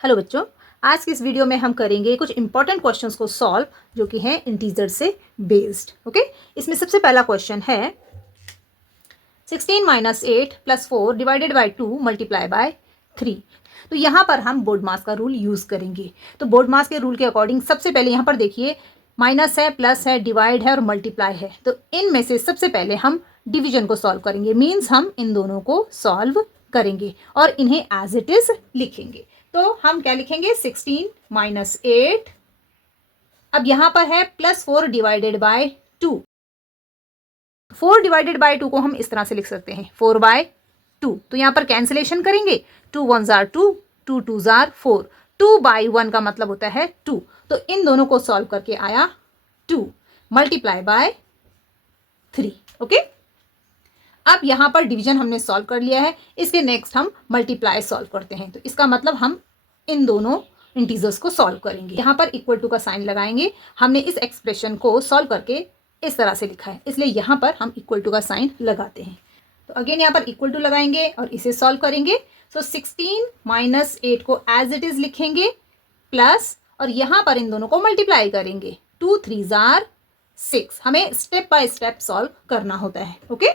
Hello बच्चों, आज की इस वीडियो में हम करेंगे कुछ इंपॉर्टेंट क्वेश्चंस को सॉल्व जो कि हैं इंटीजर से बेस्ड। ओके, इसमें सबसे पहला क्वेश्चन है 16 minus 8 plus 4 divided by 2 multiply by 3। तो यहाँ पर हम बोर्ड मास का रूल यूज करेंगे। तो बोर्ड मास के रूल के अकॉर्डिंग सबसे पहले यहाँ पर देखिए माइनस है, प्लस है, डिवाइड है और मल्टीप्लाई है। तो इनमें से सबसे पहले हम डिवीजन को सॉल्व करेंगे, मीन्स हम इन दोनों को सॉल्व करेंगे और इन्हें एज इट इज लिखेंगे। तो हम क्या लिखेंगे 16 माइनस 8, अब यहां पर है plus 4 divided by 2। 4 divided by 2 को हम इस तरह से लिख सकते हैं 4 बाय 2। तो यहां पर कैंसिलेशन करेंगे, 2 1 जार 2, 2 2 जार 4, 2 बाई 1 का मतलब होता है 2। तो इन दोनों को सॉल्व करके आया 2 मल्टीप्लाई बाय 3। ओके, अब यहां पर डिवीजन हमने सॉल्व कर लिया है। इसके नेक्स्ट हम मल्टीप्लाई सॉल्व करते हैं। तो इसका मतलब हम इन दोनों इंटीजर्स को सॉल्व करेंगे। यहां पर इक्वल टू का साइन लगाएंगे। हमने इस एक्सप्रेशन को सॉल्व करके इस तरह से लिखा है, इसलिए यहां पर हम इक्वल टू का साइन लगाते हैं। तो अगेन यहां पर इक्वल टू लगाएंगे और इसे सॉल्व करेंगे। सो 16 माइनस 8 को एज इट इज लिखेंगे प्लस, और यहां पर इन दोनों को मल्टीप्लाई करेंगे, 2 3 जार 6। हमें स्टेप बाय स्टेप सॉल्व करना होता है। ओके,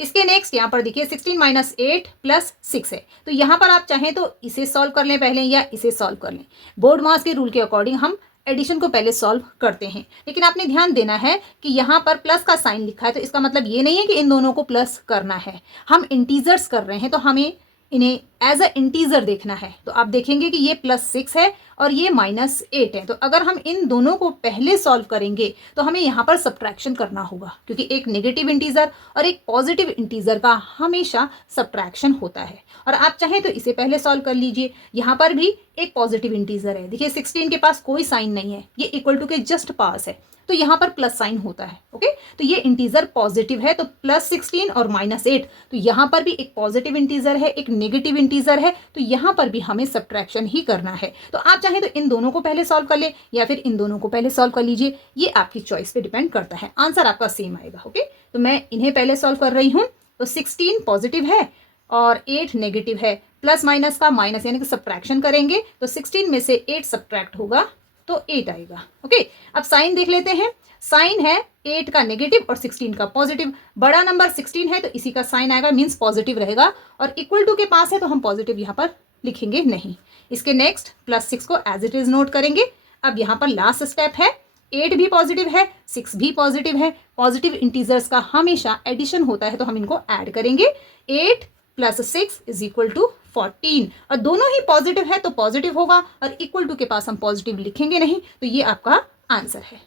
इसके नेक्स्ट यहाँ पर देखिए 16 माइनस 8 प्लस 6 है। तो यहाँ पर आप चाहें तो इसे सॉल्व कर लें पहले या इसे सॉल्व कर लें। बोर्ड मास के रूल के अकॉर्डिंग हम एडिशन को पहले सॉल्व करते हैं, लेकिन आपने ध्यान देना है कि यहाँ पर प्लस का साइन लिखा है। तो इसका मतलब ये नहीं है कि इन दोनों को प्लस करना है। हम इंटीजर्स कर रहे हैं तो हमें इन्हें एज अ इंटीजर देखना है। तो आप देखेंगे कि ये +6 है और ये -8 है। तो अगर हम इन दोनों को पहले सॉल्व करेंगे तो हमें यहाँ पर सब्ट्रैक्शन करना होगा, क्योंकि एक नेगेटिव इंटीजर और एक पॉजिटिव इंटीजर का हमेशा सब्ट्रैक्शन होता है। और आप चाहें तो इसे पहले सॉल्व कर लीजिए। यहाँ पर भी एक पॉजिटिव इंटीजर है, देखिए 16 के पास कोई साइन नहीं है, ये इक्वल टू के जस्ट पास है, तो यहाँ पर प्लस साइन होता है। ओके, तो ये इंटीजर पॉजिटिव है, तो +16 और -8, तो यहाँ पर भी एक पॉजिटिव इंटीजर है, एक नेगेटिव इंटीजर है, तो यहाँ पर भी हमें सब्ट्रैक्शन ही करना है। तो आप चाहें तो इन दोनों को पहले सॉल्व कर ले या फिर इन दोनों को पहले सॉल्व कर लीजिए, ये आपकी चॉइस पे डिपेंड करता है। आंसर आपका सेम आएगा। ओके, तो मैं इन्हें पहले सॉल्व कर रही हूँ। तो 16 पॉजिटिव है और 8 नेगेटिव है, प्लस माइनस का माइनस यानी कि सब्ट्रैक्शन करेंगे, तो 16 में से 8 सब्ट्रैक्ट होगा तो 8 आएगा। ओके, अब साइन देख लेते हैं। साइन है 8 का नेगेटिव और 16 का पॉजिटिव। बड़ा नंबर 16 है तो इसी का साइन आएगा, मीन्स पॉजिटिव रहेगा, और इक्वल टू के पास है तो हम पॉजिटिव यहाँ पर लिखेंगे नहीं। इसके नेक्स्ट +6 को एज इट इज नोट करेंगे। अब यहाँ पर लास्ट स्टेप है, 8 भी पॉजिटिव है, 6 भी पॉजिटिव है। पॉजिटिव इंटीजर्स का हमेशा एडिशन होता है, तो हम इनको ऐड करेंगे। 8 + 6 = 14, और दोनों ही पॉजिटिव है तो पॉजिटिव होगा, और इक्वल टू के पास हम पॉजिटिव लिखेंगे नहीं। तो ये आपका आंसर है।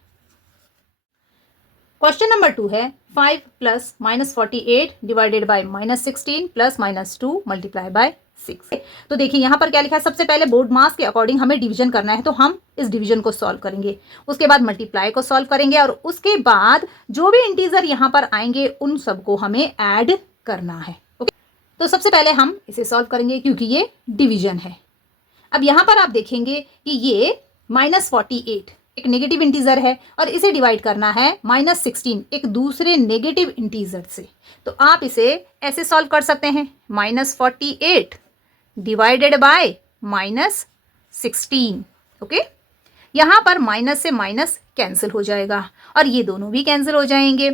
क्वेश्चन नंबर 2 है 5 + -48 डिवाइडेड बाय -16 + -2 मल्टीप्लाई बाय 6। तो देखिए यहाँ पर क्या लिखा है, सबसे पहले बोर्ड मास के अकॉर्डिंग हमें डिवीजन करना है, तो हम इस डिवीजन को सॉल्व करेंगे। उसके बाद मल्टीप्लाई को सॉल्व करेंगे, और उसके बाद जो भी इंटीजर यहाँ पर आएंगे उन सबको हमें ऐड करना है। ओके, तो सबसे पहले हम इसे सॉल्व करेंगे क्योंकि ये डिवीजन है। अब यहाँ पर आप देखेंगे कि ये -48 एक नेगेटिव इंटीजर है और इसे डिवाइड करना है -16 एक दूसरे नेगेटिव इंटीजर से। तो आप इसे ऐसे सॉल्व कर सकते हैं, -48 डिवाइडेड बाय -16। ओके, यहाँ पर माइनस से माइनस कैंसिल हो जाएगा और ये दोनों भी कैंसिल हो जाएंगे।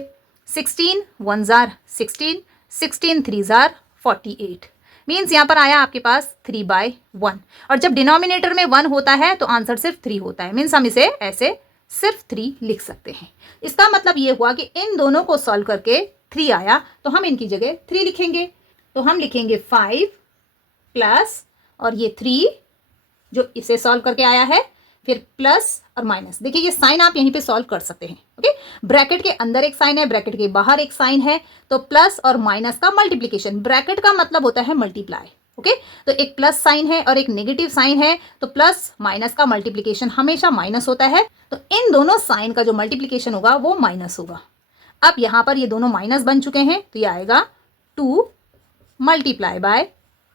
16 1 जार 16, 16 3 जार 48, मीन्स यहाँ पर आया आपके पास 3/1, और जब डिनोमिनेटर में 1 होता है तो आंसर सिर्फ 3 होता है, मीन्स हम इसे ऐसे सिर्फ 3 लिख सकते हैं। इसका मतलब ये हुआ कि इन दोनों को सॉल्व करके 3 आया, तो हम इनकी जगह 3 लिखेंगे। तो हम लिखेंगे 5 प्लस और ये 3 जो इसे सॉल्व करके आया है, फिर प्लस और माइनस। देखिए ये साइन आप यहीं पे सॉल्व कर सकते हैं। ओके, ब्रैकेट के अंदर एक साइन है, ब्रैकेट के बाहर एक साइन है, तो प्लस और माइनस का मल्टीप्लिकेशन, ब्रैकेट का मतलब होता है मल्टीप्लाई। ओके, तो एक प्लस साइन है और एक नेगेटिव साइन है, तो प्लस माइनस का मल्टीप्लिकेशन हमेशा माइनस होता है, तो इन दोनों साइन का जो मल्टीप्लिकेशन होगा वो माइनस होगा। अब यहाँ पर ये दोनों माइनस बन चुके हैं, तो ये आएगा 2 मल्टीप्लाई बाय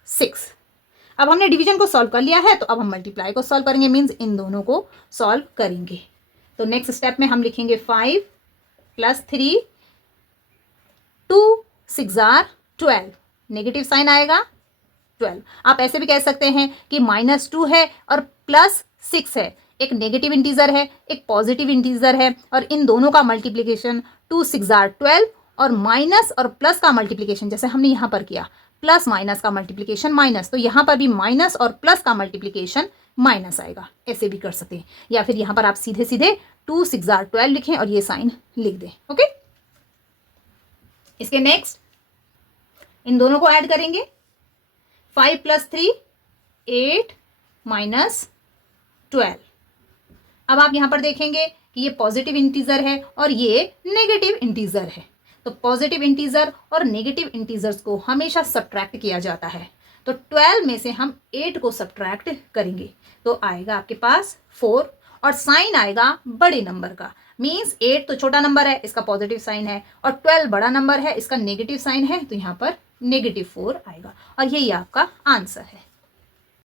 6। अब हमने डिवीजन को सॉल्व कर लिया है, तो अब हम मल्टीप्लाई को सॉल्व करेंगे, मीन्स इन दोनों को सॉल्व करेंगे। तो नेक्स्ट स्टेप में हम लिखेंगे 5 + 3, 2 6 जार 12, नेगेटिव साइन आएगा, 12। आप ऐसे भी कह सकते हैं कि -2 है और +6 है, एक नेगेटिव इंटीजर है, एक पॉजिटिव इंटीजर है, और इन दोनों का मल्टीप्लीकेशन 2 6 12 और माइनस और प्लस का मल्टीप्लीकेशन जैसे हमने यहाँ पर किया, प्लस माइनस का मल्टीप्लीकेशन माइनस, तो यहाँ पर भी माइनस और प्लस का मल्टीप्लीकेशन माइनस आएगा। ऐसे भी कर सकते हैं, या फिर यहाँ पर आप सीधे सीधे 2 6 12 लिखें और ये साइन लिख दें। ओके, इसके नेक्स्ट इन दोनों को ऐड करेंगे, 5 + 3 8 - 12। अब आप यहां पर देखेंगे कि ये पॉजिटिव इंटीजर है और ये नेगेटिव इंटीजर है, तो पॉजिटिव इंटीजर और नेगेटिव इंटीजर्स को हमेशा सब्ट्रैक्ट किया जाता है। तो 12 में से हम 8 को सब्ट्रैक्ट करेंगे तो आएगा आपके पास 4, और साइन आएगा बड़े नंबर का। मीन्स 8 तो छोटा नंबर है, इसका पॉजिटिव साइन है, और 12 बड़ा नंबर है, इसका नेगेटिव साइन है, तो यहाँ पर -4 आएगा, और यही आपका आंसर है।